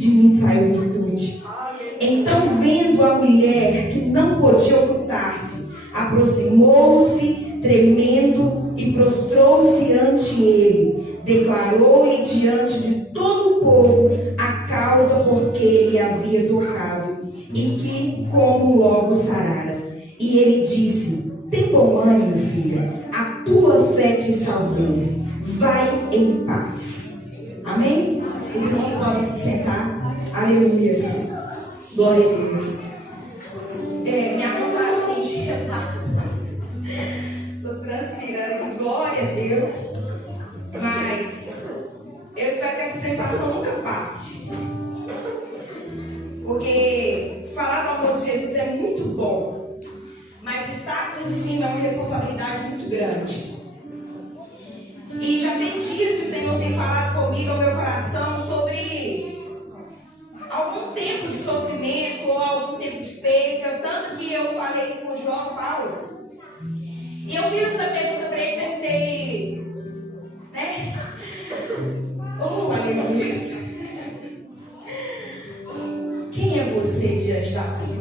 de mim saiu virtude. Então, vendo a mulher que não podia ocultar-se, aproximou-se, tremendo, e prostrou-se ante ele. Declarou-lhe diante de todo o povo a causa por que ele havia tocado, e que como logo sarara. E ele disse: tem bom ânimo, filha, a tua fé te salvou. Vai em paz. Amém? Os irmãos podem se sentar. Aleluia. Glória a Deus. Minha mão está assim gelada. Estou transpirando. Glória a Deus. Mas eu espero que essa sensação nunca passe. Porque falar do amor de Jesus é muito bom. Mas estar aqui em cima é uma responsabilidade muito grande. E já tem dias que o Senhor tem falado comigo ao meu coração sobre algum tempo de sofrimento ou algum tempo de perda. Tanto que eu falei isso com o João Paulo. E eu fiz essa pergunta para ele, tentei, né? Oh, aleluia. Quem é você diante da vida?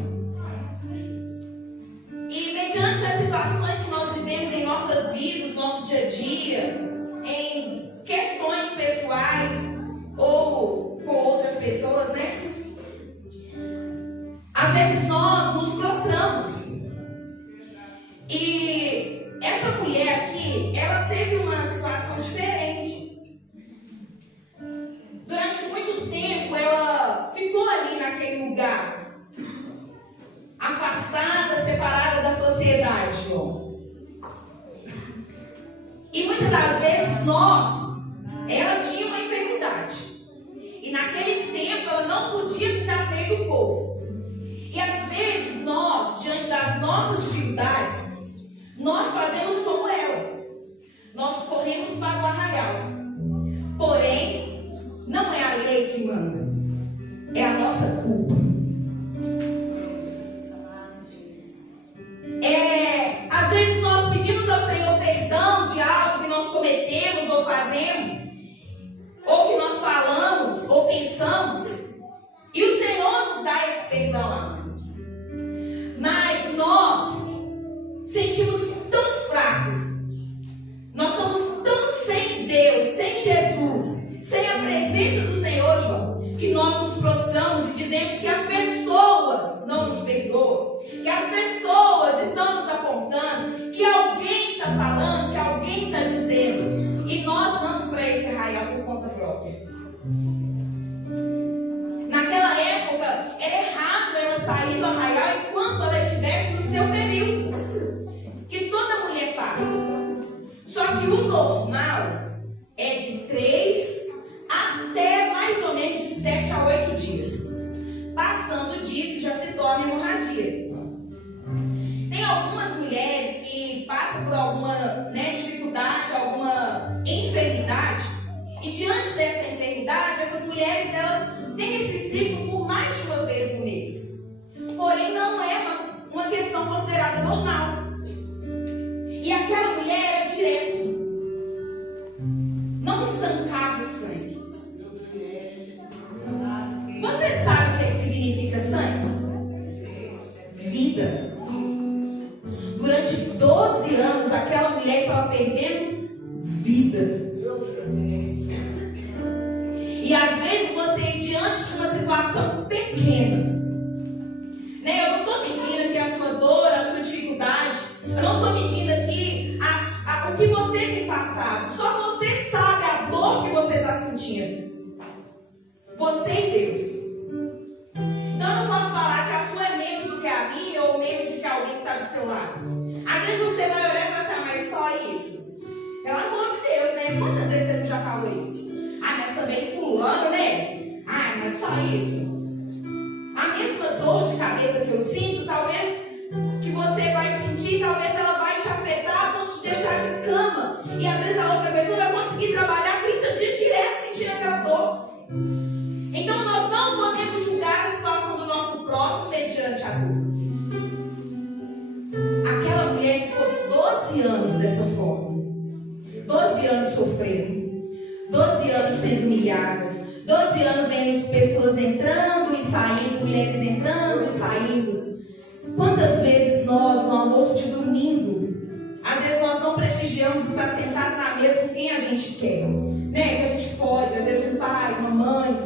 E mediante as situações que nós vivemos em nossas vidas, nosso dia a dia, em questões pessoais ou com outras pessoas, né? Às vezes nós nos prostramos. E essa mulher aqui, ela teve uma situação diferente. Durante muito tempo ela ficou ali naquele lugar, afastada, separada da sociedade, ó. E muitas das vezes ela tinha uma enfermidade. E naquele tempo ela não podia ficar no meio do povo. E às vezes nós, diante das nossas dificuldades, nós fazemos como ela. Nós corremos para o arraial. Porém, não é a lei que manda. É a nossa culpa. Às vezes nós pedimos ao Senhor perdão de algo que nós cometemos ou fazemos, ou que nós falamos ou pensamos, e o Senhor nos dá esse perdão. Mas nós sentimos tão fracos, nós estamos tão sem Deus, sem Jesus, sem a presença do Senhor, João, que nós nos prostramos e dizemos que as pessoas não nos perdoam, que as pessoas estão nos apontando, que alguém está falando, que alguém está dizendo, e nós vamos para esse arraial por conta própria. Naquela época, era errado ela sair do arraial enquanto ela estivesse no seu período, que toda mulher passa. Só que o normal é de 3 até mais ou menos de 7 a 8 dias. Passando disso, já se torna hemorragia. Tem algumas mulheres que passam por alguma dificuldade, alguma enfermidade, e diante dessa enfermidade, essas mulheres elas têm esse ciclo por mais de uma vez no mês. Porém, não é uma questão considerada normal. E aquela mulher era direto. Não estancava o sangue. Você sabe o que significa sangue? Vida. Durante 12 anos, aquela mulher estava perdendo vida. E às vezes você, diante de uma situação pequena, né? Eu não estou medindo aqui a sua dor, a sua dificuldade. Eu não estou medindo aqui o que você tem passado. Só você sabe a dor que você está sentindo. Você e Deus. Então eu não posso falar que a sua é menos do que a minha ou menos do que alguém que está do seu lado. Às vezes você vai olhar e vai pensar, mas só isso? Pelo amor de Deus, né? Quantas vezes você não já falou isso? Ah, mas também fulano, né? Ah, mas só isso? A mesma dor de cabeça que eu sinto, talvez que você vai sentir, talvez ela vai te afetar a ponto de deixar de cama. E às vezes a outra pessoa vai conseguir trabalhar 30 dias direto sentindo aquela dor. Então nós não podemos julgar a situação do nosso próximo mediante a dor. Aquela mulher ficou 12 anos dessa forma. 12 anos sofrendo. 12 anos sendo humilhada. 12 esse ano vendo pessoas entrando e saindo, mulheres entrando e saindo. Quantas vezes nós, no almoço de domingo, às vezes nós não prestigiamos estar sentado na mesa com quem a gente quer, né? Que a gente pode, às vezes um pai, uma mãe,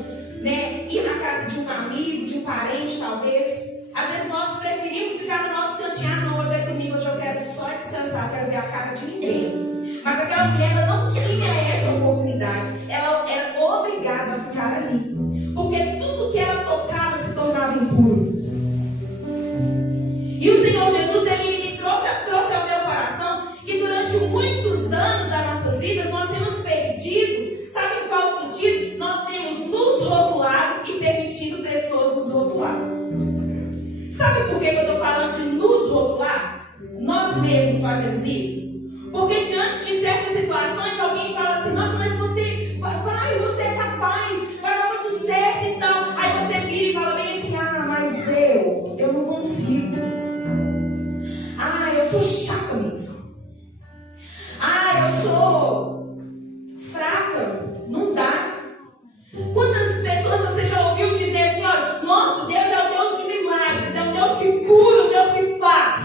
né? Ir na casa de um amigo, de um parente, talvez. Às vezes nós preferimos ficar no nosso cantinho. Ah, não, hoje é domingo, hoje eu quero só descansar, quero ver a cara de ninguém. Mas aquela mulher, ela não tinha essa oportunidade. Ela era obrigada a ficar ali. Porque tudo que ela tocava se tornava impuro. E o Senhor Jesus, Ele me trouxe ao meu coração que durante muitos anos das nossas vidas, nós temos perdido, sabe em qual sentido? Nós temos nos rotulado e permitido pessoas nos rotular. Sabe por que eu estou falando de nos rotular? Nós mesmos fazemos isso. Porque diante de certas situações, alguém fala assim, nossa, mas você vai, você é capaz, vai dar muito certo e tal. Aí você vira e fala bem assim, ah, mas eu não consigo. Ah, eu sou chata mesmo. Ah, eu sou fraca. Não dá. Quantas pessoas você já ouviu dizer assim, olha, nosso Deus é o Deus de milagres, é o Deus que cura, o Deus que faz.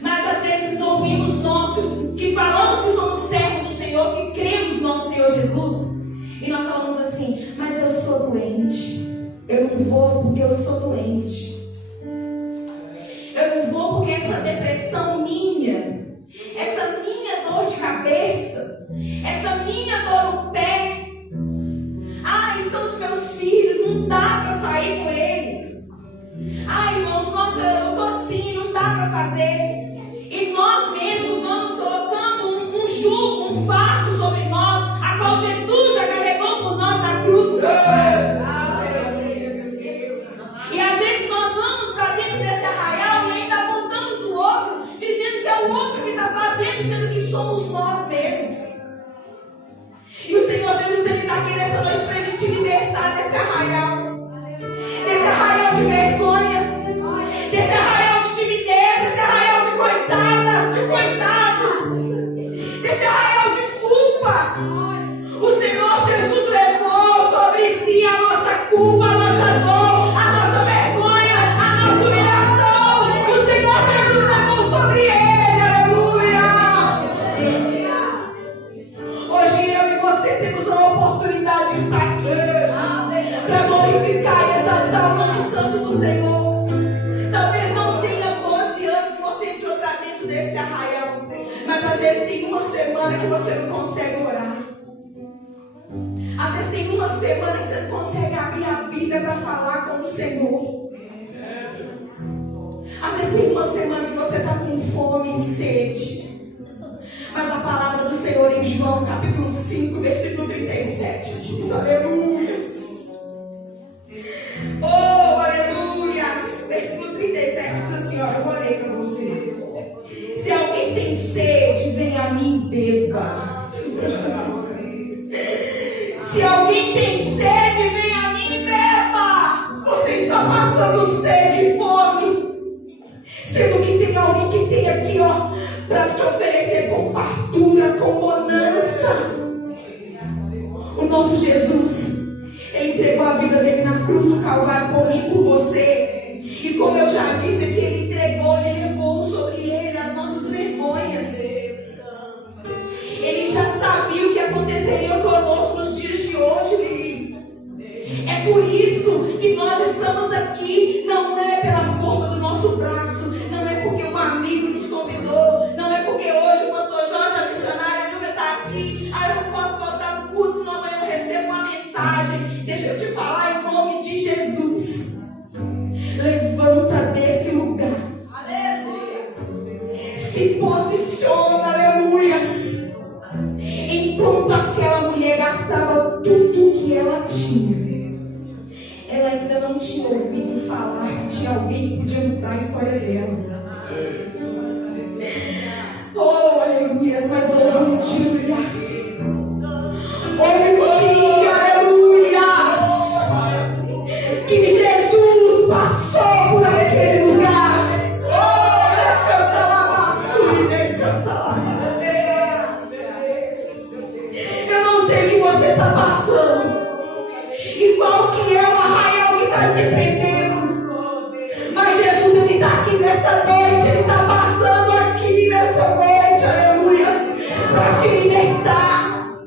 Mas às vezes ouvimos nós que falamos que somos servos do Senhor, que cremos no nosso Senhor Jesus, e nós falamos assim, mas eu sou doente. Eu não vou porque eu sou doente. Eu não vou porque essa depressão minha, essa minha dor de cabeça, essa minha dor no pé, ai, são os meus filhos, não dá para sair com eles. Ai, irmãos, nossa, eu tô assim, não dá para fazer. E nós mesmos vamos colocando um jugo, um fardo sobre nós, a qual Jesus já carregou por nós na cruz do Calvário. E às vezes nós vamos para dentro desse arraial e ainda apontamos o outro, dizendo que é o outro que está fazendo, sendo que somos nós mesmos. E o Senhor Jesus, Ele está aqui nessa noite para Ele te libertar desse arraial. Desse arraial de vergonha. Desse arraial de timidez. Desse arraial de coitada, de coitado. Desse arraial de culpa. O Senhor Jesus levou sobre si a nossa culpa, a nossa dor, a nossa vergonha, a nossa humilhação. O Senhor Jesus levou sobre Ele. Aleluia. Hoje eu e você temos a oportunidade de estar aqui para glorificar e exaltar o nome santo do Senhor. Talvez não tenha 12 anos que você entrou para dentro desse arraial, mas às vezes tem uma semana que você não consegue orar. Às vezes tem uma semana que você não consegue abrir a Bíblia para falar com o Senhor. Às vezes tem uma semana que você está com fome e sede. Mas a palavra do Senhor em João capítulo 5, versículo 37 diz, aleluia. Oh, aleluia. Versículo 37 diz assim, olha, eu vou ler para você. Se alguém tem sede, vem a mim e beba. Se alguém tem sede, vem a mim e beba. Você está passando sede e fome. Sendo que tem alguém que tem aqui, ó, para te oferecer com fartura, com bonança. O nosso Jesus, Ele entregou a vida dele na cruz do Calvário por mim e por você. E como eu já disse, que Ele entregou, Ele levou sobre Ele as nossas vergonhas. Ele já sabia o que aconteceria conosco nos dias de hoje, Lili. É por isso que nós estamos aqui. Não é pela força do nosso braço, não é porque um amigo nos convidou, não é porque hoje o pastor Jorge, a missionária, nunca está aqui. Aí eu não posso faltar no culto, senão amanhã eu recebo uma mensagem. Deixa eu te falar em nome de Jesus. Levanta desse lugar. Aleluia. Se posiciona, aleluia. Enquanto aquela mulher gastava tudo que ela tinha, ela ainda não tinha ouvido falar de alguém que podia mudar a história dela. Oh, aleluia, mas houve um dia. Houve um dia, aleluia, que Jesus passou por aquele lugar. Oh, canta lá, canta lá. Eu não sei o que você está passando. E te prendendo. Mas Jesus, Ele está aqui nessa noite, Ele está passando aqui nessa noite, aleluia, para te libertar.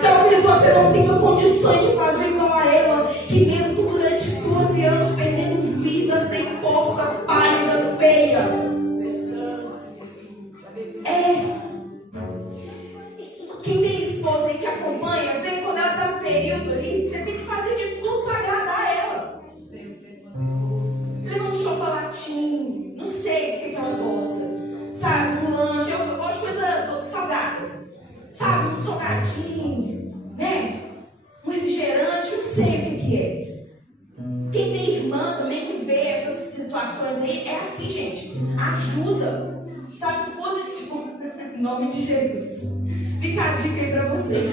Talvez você não tenha condições de fazer igual a ela, que mesmo durante 12 anos perdendo vida, sem força, pálida, feia. Quem tem esposa aí que acompanha, vê quando ela está no período ali, você tem que fazer de tudo para agradar ela. Leva um chocolatinho, não sei o que ela gosta, sabe, um lanche, eu gosto de coisa salgada, sabe, um salgadinho, né, um refrigerante, não sei o que é. Quem tem irmã também que vê essas situações aí, é assim, gente, ajuda, sabe, se posiciona, em nome de Jesus. Fica a dica aí pra vocês.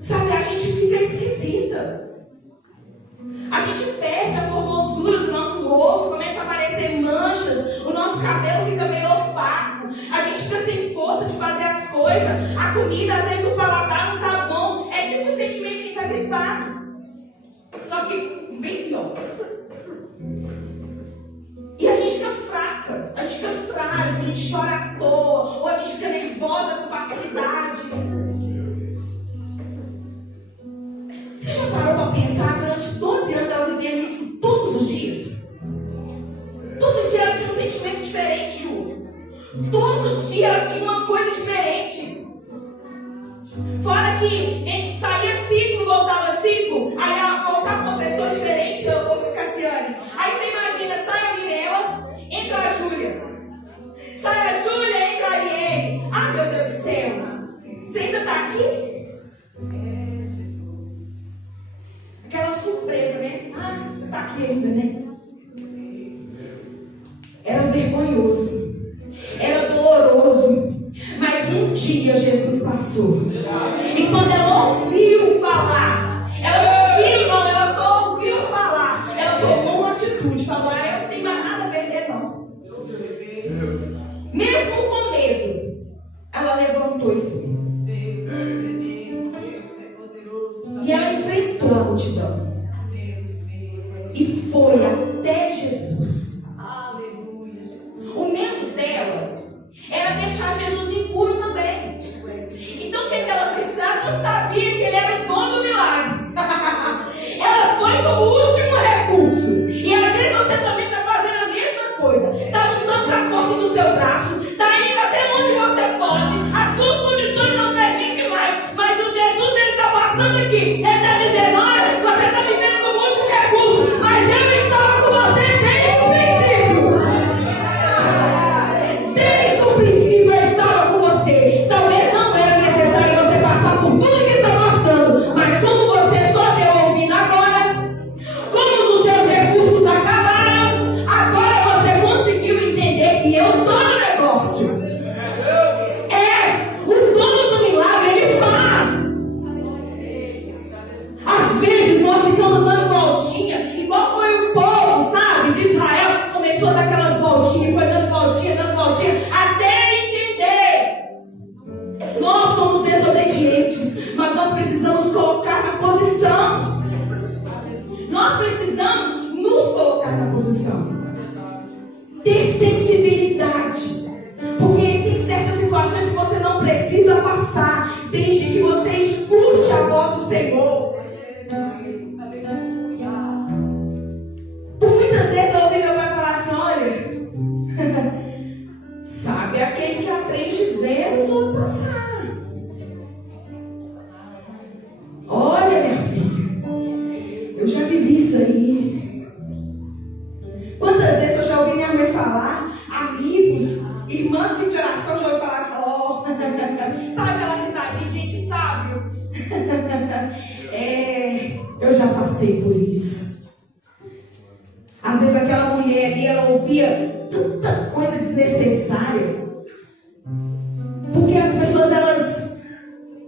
Sabe, a gente fica esquisita. A gente perde a formosura do nosso rosto, começa a aparecer manchas, o nosso cabelo fica meio opaco, a gente fica sem força de fazer as coisas, a comida, às vezes o paladar não tá bom, é tipo o sentimento de quem tá gripado. Só que bem pior. E a gente fica fraca, a gente fica frágil, a gente chora à toa, ou a gente fica nervosa com facilidade. Você já parou para pensar durante 12 anos ela vivendo isso todos os dias? Todo dia ela tinha um sentimento diferente, Ju. Todo dia ela tinha uma coisa diferente. Fora que saía ciclo, voltava ciclo, aí ela voltava com uma pessoa diferente, eu Cassiane. Aí você imagina, sai a Mirella, entra a Júlia. Sai a Júlia, entra a Ariane. Ah, meu Deus do céu. Você ainda está aqui? Aquela surpresa, né? Ah, você está aqui ainda, né? Era vergonhoso. Era doloroso. Mas um dia Jesus passou. E quando ela ouviu falar, ela só ouviu falar. Ela tomou uma atitude, falou, eu não tenho mais nada a perder, não. Mesmo com medo, ela levantou e foi. E ela enfrentou a multidão. E foi até Jesus. O medo dela era deixar Jesus impuro também. Então o que ela pensava? Ela não sabia que ele era o dono do milagre. Ela foi como último recurso. E às vezes você também está fazendo a mesma coisa. Está lutando com a força do seu braço. Está indo até onde você pode. As suas condições não permitem mais. Mas o Jesus, ele está passando aqui. Ele está dizendo, olha, você está vivendo como último recurso. Mas eu estava com você desde o princípio. Desde o princípio eu estava com você. Talvez não era necessário você passar por tudo que está passando. Mas como você só deu ouvido agora, como os seus recursos acabaram, agora você conseguiu entender que eu estou no negócio. O dono do milagre, ele faz. Às vezes nós ficamos dando voltinha, igual foi o povo, sabe, de Israel, começou a dar aquelas voltinhas, foi dando voltinha, até ele entender. Nós somos desobedientes, mas nós precisamos colocar na posição. Nós precisamos nos colocar na posição. Ter sensibilidade. Porque tem certas situações que você não precisa passar, desde que você escute a voz do Senhor. Por muitas vezes eu ouvi meu pai falar assim, olha, sabe aquele que aprende vendo os outros passar. Olha, minha filha, eu já vivi isso aí. Quantas vezes eu já ouvi minha mãe falar, amigos, irmãs de oração já ouvi falar, ó, sabe aquela risadinha de gente sábio? Eu já passei por isso. Às vezes aquela mulher ali, ela ouvia tanta coisa desnecessária. Porque as pessoas, elas,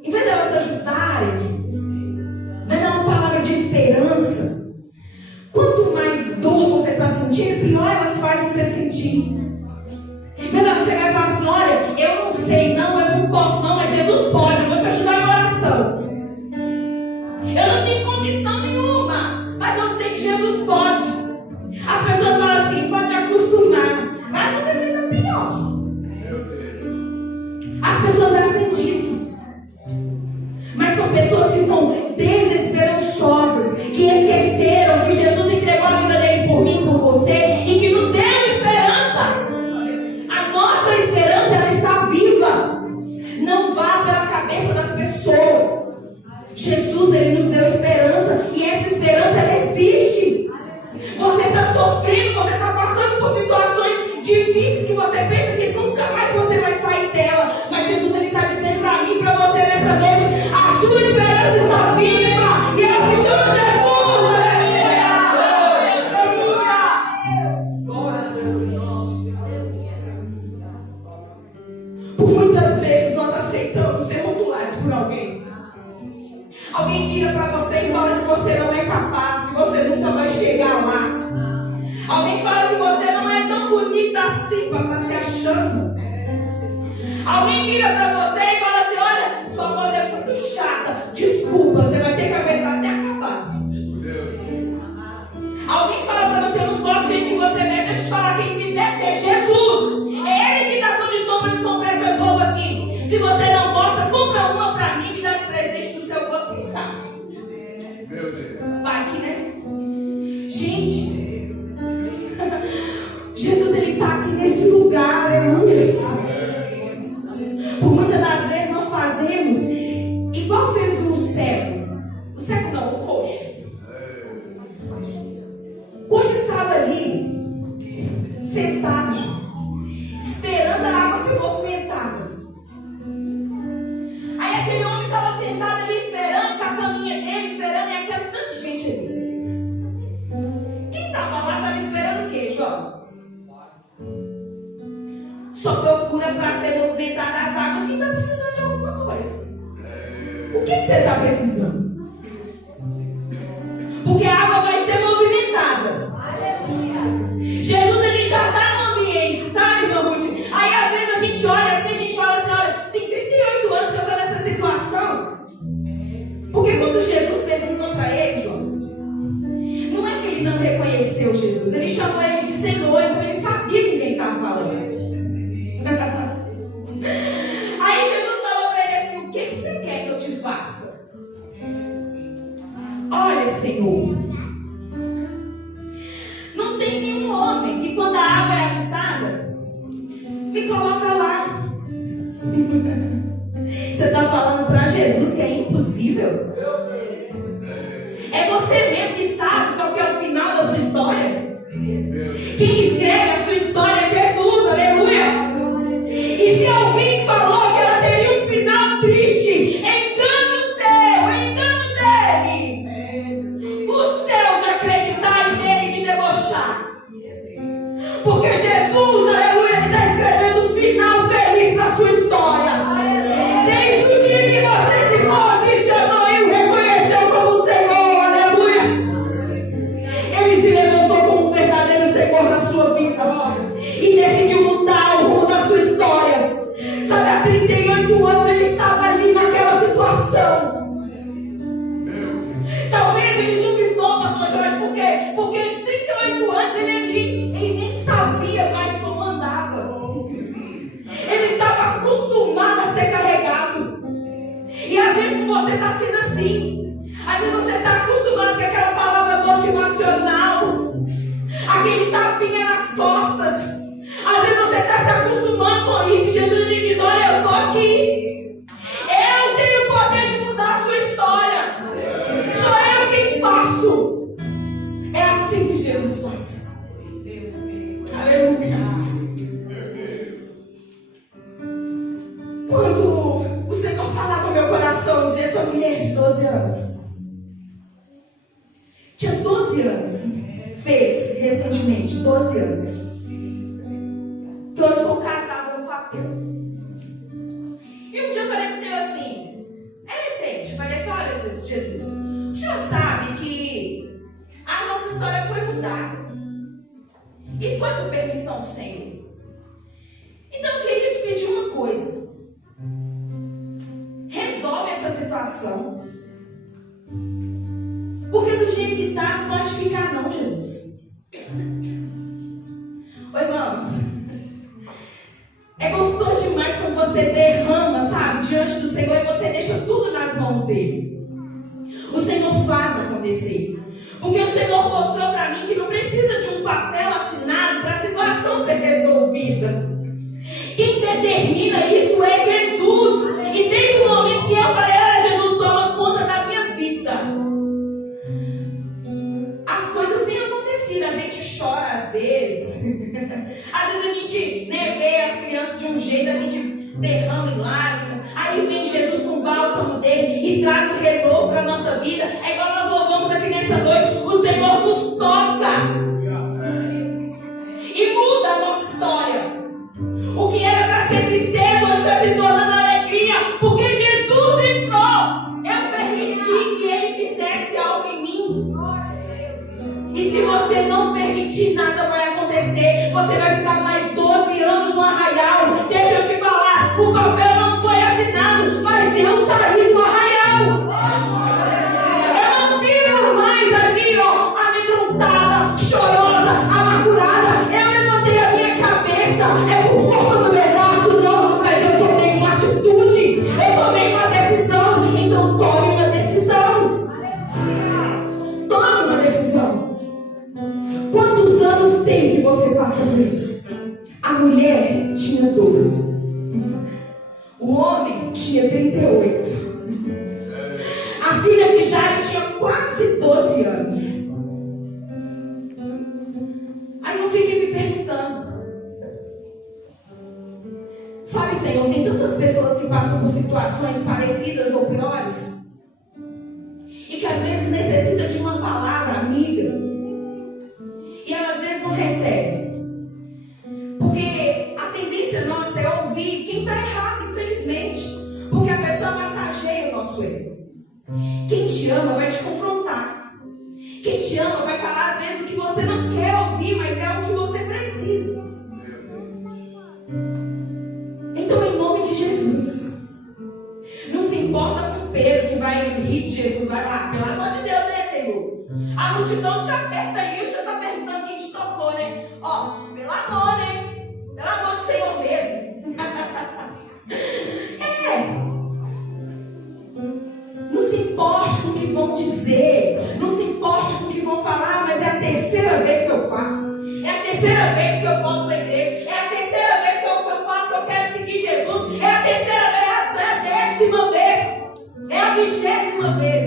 em vez de elas ajudarem, em vez de dar uma palavra de esperança, quanto mais dor você está sentindo, pior elas fazem você sentir. Em vez de ela chegar e falar assim, olha, eu não sei, não, eu não posso não, mas Jesus pode, eu vou te ajudar em oração. Eu não tenho condição nenhuma. mas eu sei que Jesus pode. As pessoas falam assim, pode acostumar. Vai acontecer ainda pior. As pessoas gastam disso. Mas são pessoas que estão desesperançosas, que esqueceram que Jesus entregou a vida dele por mim, por você, e que nos deu esperança. A nossa esperança, ela está viva. Não vá pela cabeça das pessoas. Jesus, ele nos deu esperança, e essa esperança, ela existe. Você está sofrendo, você está passando por situações difíceis que você pensa que nunca mais você vai sair dela. Mas Jesus, ele está dizendo para mim, para você nessa noite, a sua esperança está viva, e ela se chama Jesus. Por muitas vezes nós aceitamos ser rotulados por alguém. Alguém vira para você e fala que você não é capaz, que você nunca vai chegar lá. Alguém fala que você não é tão bonita assim para estar se achando. Alguém vira para você e fala assim, olha, sua voz é muito chata, desculpa, você vai ter que aguentar até acabar. Alguém fala para você, eu não gosto do jeito que você veste, deixa eu te falar, quem me veste é Jesus. É Ele que dá condição para me comprar essas roupas aqui. Se você não gosta, compra uma para mim e me dá de presente do seu gosto, quem sabe? Vai que, né? Gente, Jesus, ele está aqui nesse lugar, aleluia. Por muitas das vezes nós fazemos igual fez o cego. O cego não, o coxo. O coxo estava ali, sentado, esperando a água ser movimentada. Aí aquele homem estava sentado ali esperando, com a caminha dele, esperando, e aquela tanta gente ali. Quem estava lá estava esperando o quê, João? Só procura para ser movimentada as águas quem está precisando de alguma coisa. O que você está precisando? Porque a água vai ser movimentada. Jesus, ele já está no ambiente, sabe, Mamute? Aí às vezes a gente olha assim, a gente fala assim, olha, tem 38 anos que eu estou nessa situação. Porque quando Jesus perguntou para ele, João, não é que ele não reconheceu Jesus, ele chamou ele de Senhor, então ele sabia com quem estava falando. Aí Jesus falou para ele assim, o que você quer que eu te faça? Olha, Senhor, não tem nenhum homem que quando a água é agitada me coloca lá. Você está falando para Jesus que é impossível? É você mesmo que sabe qual que é o final da sua história. Quem escreve a sua história é Jesus, aleluia. E se alguém falou que ela teria um final triste, engano seu, engano dele. O céu de acreditar em ele e de debochar. Porque Jesus, aleluia, ele está escrevendo um final feliz para a sua história. Desde o dia que você se posicionou e o reconheceu como Senhor, aleluia. Ele se levantou como um verdadeiro Senhor na sua vida e decidiu mudar o rumo da sua história. Sabe, há 38 anos ele estava ali naquela situação. Talvez ele duvidou, pastor Jorge, por quê? Porque 38 anos ele nem sabia mais como andava. Ele estava acostumado a ser carregado. E às vezes você está sendo assim. Às vezes você está acostumado com aquela palavra motivacional, aquele tapinha nas costas. Às vezes você está se acostumando com isso. E Jesus lhe diz, olha, eu estou aqui. Eu tenho o poder de mudar a sua história. Sou eu quem faço. É assim que Jesus faz. Aleluia. Quando o Senhor falava no meu coração, um dia essa mulher de 12 anos. Tinha 12 anos. Fez recentemente, 12 anos. Que eu estou casada no papel. E um dia eu falei para o Senhor assim, é recente, eu falei assim, olha Jesus, o Senhor sabe que a nossa história foi mudada. E foi por permissão do Senhor. Então eu queria te pedir uma coisa. Resolve essa situação. Porque do jeito jeito que está, não pode ficar não, Jesus. Oi, irmãos. É gostoso demais quando você derrama, sabe, diante do Senhor e você deixa tudo nas mãos dele. O Senhor faz acontecer. Porque o Senhor mostrou para mim que não precisa de um papel assinado para a situação ser resolvida. Quem determina isso é Jesus. E desde o momento que eu falei, olha, Jesus, toma conta da minha vida, as coisas têm acontecido. A gente chora às vezes. Às vezes a gente vê as crianças de um jeito, a gente derrama em lágrimas. Aí vem Jesus com o bálsamo dele e traz o renovo para a nossa vida. É igual nós louvamos aqui nessa noite. O Senhor nos toca e muda a nossa história. O que era para ser tristeza hoje está se tornando alegria, porque Jesus entrou. Eu permiti que Ele fizesse algo em mim. E se você não permitir, nada vai acontecer. Você vai ficar mais 12 anos no arraial. Deixa eu te falar, o papel não foi assinado, mas eu saí do arraial. Eu não fico mais ali, amedrontada, chorosa, amargurada. Eu levantei a minha cabeça. É por força do meu braço, não, mas eu tomei uma atitude. Eu tomei uma decisão. Então tome uma decisão. Tome uma decisão. Quantos anos tem que você passa por isso? A mulher tinha 12. O homem tinha 38. A filha de Jairo tinha quase 12 anos. Aí eu fiquei me perguntando, sabe, Senhor, tem tantas pessoas que passam por situações parecidas ou piores e que às vezes necessita de uma palavra amiga e ela às vezes não recebe. Porque a tendência nossa é ouvir quem está errado, infelizmente. Porque a pessoa massageia o nosso erro. Quem te ama vai te confrontar. Quem te ama vai falar às vezes o que você não quer ouvir, mas é o que você precisa. Então, em nome de Jesus, não se importa com Pedro que vai rir de Jesus, vai lá, pelo amor de Deus, né, Senhor? A multidão te aperta aí, o Senhor está perguntando quem te tocou, né? Ó, pelo amor, né? Pelo amor do Senhor mesmo. Não se importe com o que vão dizer. Não se importe com o que vão falar. Mas é a terceira vez que eu faço. É a terceira vez que eu volto para a igreja. É a terceira vez que eu falo que eu quero seguir Jesus. É a terceira vez. É a 10ª vez. É a 20ª vez.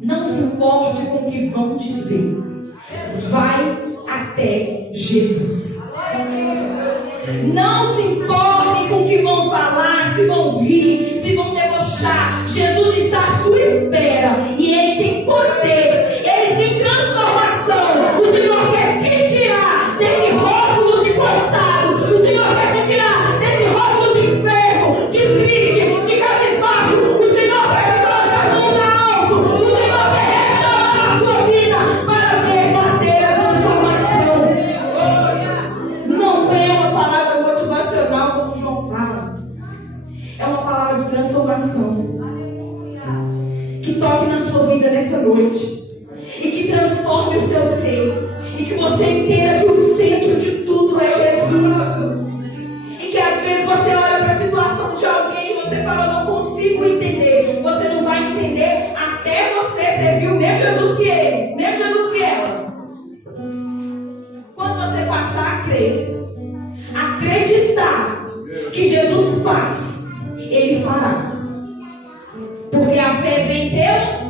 Não se importe com o que vão dizer. Vai até Jesus. Não se importem com o que vão falar, se vão rir, se vão debochar. Jesus está à sua espera e Ele tem poder, Ele tem transformação. O Senhor quer te tirar desse rótulo de coitado. O Senhor quer te tirar desse rótulo de enfermo, de triste, de cabisbaixo. O Senhor quer te colocar a mão na alto. O Senhor quer restaurar a sua vida para verdadeira transformação. Não é uma palavra motivacional como João fala. É uma palavra de transformação. Que toque na sua vida nessa noite. E que transforme o seu ser. E que você entenda que o centro de tudo é Jesus. E que às vezes você olha para a situação de alguém e você fala, não consigo entender. Você não vai entender até você servir o mesmo Jesus que ele, o mesmo Jesus que ela. Quando você passar a crer, acreditar que Jesus faz, Ele fará. Porque a fé vem pelo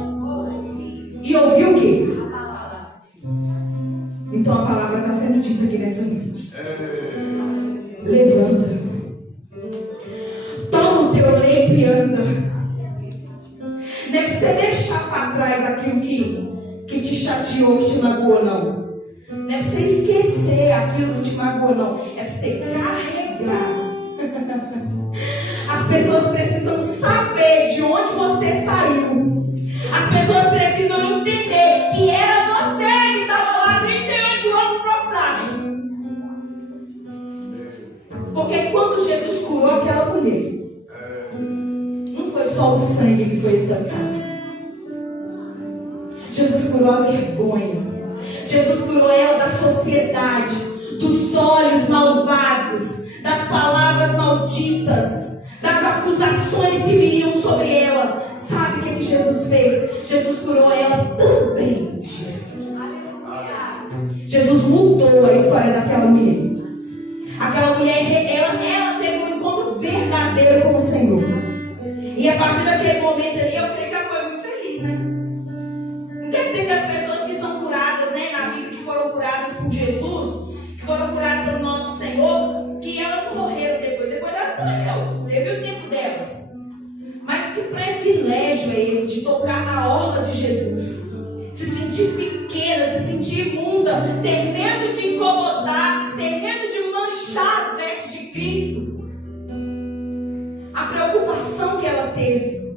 e ouvir o quê? Então a palavra está sendo dita aqui nessa noite. Levanta. Toma o teu leito e anda. Não é para você deixar para trás aquilo que te chateou, que te magoou, não. Não é para você esquecer aquilo que te magoou, não. É para você carregar. As pessoas precisam saber de onde você saiu. As pessoas precisam entender que era você que estava lá 38 anos prostrado. Porque quando Jesus curou aquela mulher, não foi só o sangue que foi estancado. Jesus curou a vergonha. Jesus curou ela da sociedade, dos olhos malvados, das palavras malditas, das acusações que viriam sobre ela. Sabe o que Jesus fez? Jesus curou ela também disso. Jesus mudou a história daquela mulher. Aquela mulher, ela teve um encontro verdadeiro com o Senhor. E a partir daquele momento ali, eu creio que ela foi muito feliz, né? Não quer dizer que as pessoas que são curadas, né, na Bíblia, que foram curadas por Jesus, que foram curadas pelo nosso Senhor, que elas não morreram depois elas morreram. Teve o tempo delas. Mas que privilégio é esse de tocar na orla de Jesus? Se sentir pequena, se sentir imunda, ter medo de incomodar, ter medo de manchar as vestes de Cristo. A preocupação que ela teve.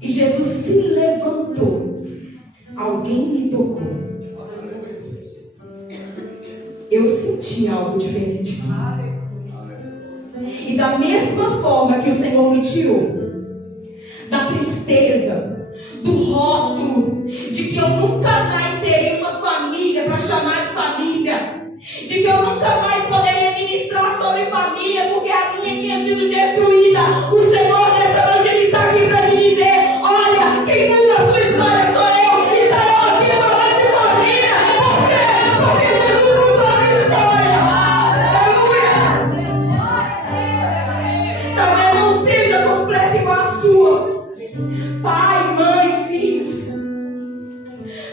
E Jesus se levantou. Alguém me tocou. Eu senti algo diferente. E da mesma forma que o Senhor me tirou da tristeza, do rótulo de que eu nunca mais teria uma família para chamar de família, de que eu nunca mais poderia ministrar sobre família porque a minha tinha sido destruída. O Senhor nessa noite ele está aqui para te dizer: olha, quem muda a sua história sou eu. E está eu aqui falando de família. Por quê? Porque Jesus mudou a minha história. Aleluia. Talvez não seja completa igual a sua, pai, mãe, filhos,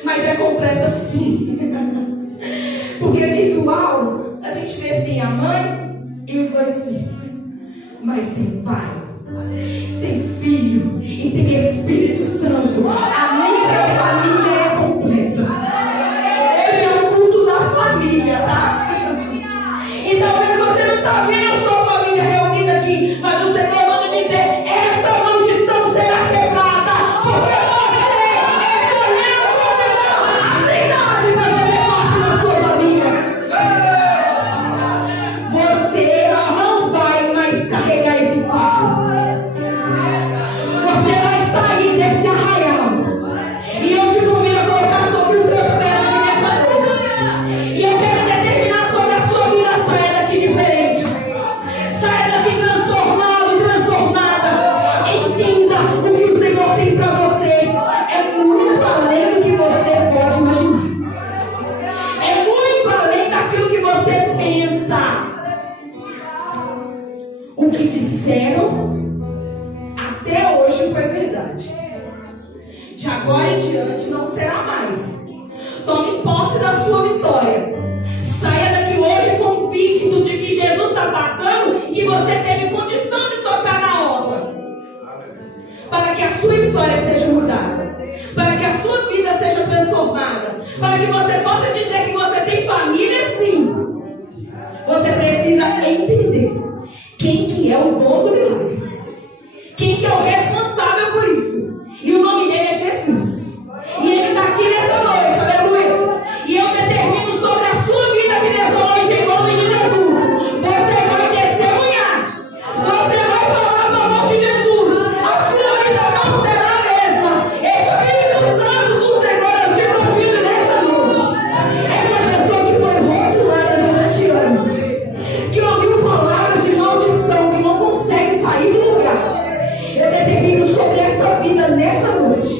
mas é completa sim. Porque visual, a gente vê assim a mãe e os dois filhos, mas tem pai, tem filho e tem Espírito Santo. A minha família é completa. Hoje é o culto da família, tá? E talvez você não está vendo a sua família reunida aqui, mas o Senhor manda dizer: essa maldição será quebrada, porque você escolheu a cidade para fazer parte da sua família. Você não vai mais carregar esse fardo. Você vai sair desse arraial. E eu te convido a colocar sobre os seus pés aqui nessa noite. E eu quero determinar sobre a sua vida: saia daqui diferente. Saia daqui transformado, transformada. Entenda o que o Senhor tem para você. É muito além do que você pode imaginar. É muito além daquilo que você pensa. O que disseram até hoje foi verdade. De agora em diante não será mais. Tome posse da sua vitória. Saia daqui hoje convicto de que Jesus está passando e que você teve condição de tocar na obra. Para que a sua história seja mudada. Para que a sua vida seja transformada. Para que você possa dizer que você tem família, sim. Você precisa entender quem que é o dono do milagre. Quem que é o responsável por isso. E o nome dele é Jesus. E ele está aqui nessa noite, aleluia. E eu determino sobre a sua vida aqui nessa noite, em nome de Jesus. Você vai testemunhar. Você vai falar do amor de Jesus. A sua vida não será a mesma. Espírito Santo do Senhor, eu te convido nessa noite. Essa pessoa que foi rotulada durante anos, que ouviu palavras de maldição, que não consegue sair do lugar. Eu determino sobre essa vida nessa noite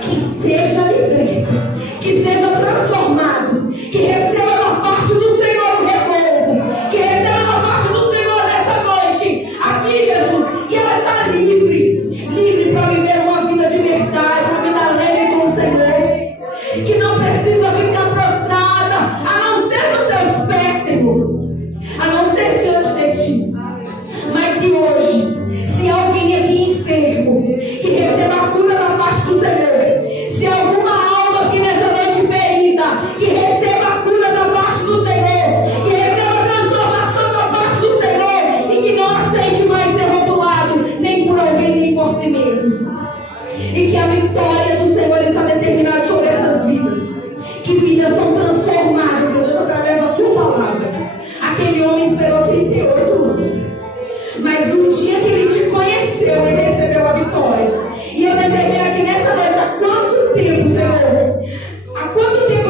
que seja liberto, que seja transformado, que receba da parte do Senhor o renovo, que receba da parte do Senhor nessa noite, aqui, Jesus, que ela está livre para viver uma vida de verdade, uma vida leve com o Senhor, que não precisa ficar prostrada, a não ser nos teus pés, Senhor, a não ser diante de ti, mas que hoje, se alguém aqui enfermo, que receba a cura da parte do Senhor. Se alguma alma aqui nessa noite veio Há quanto tempo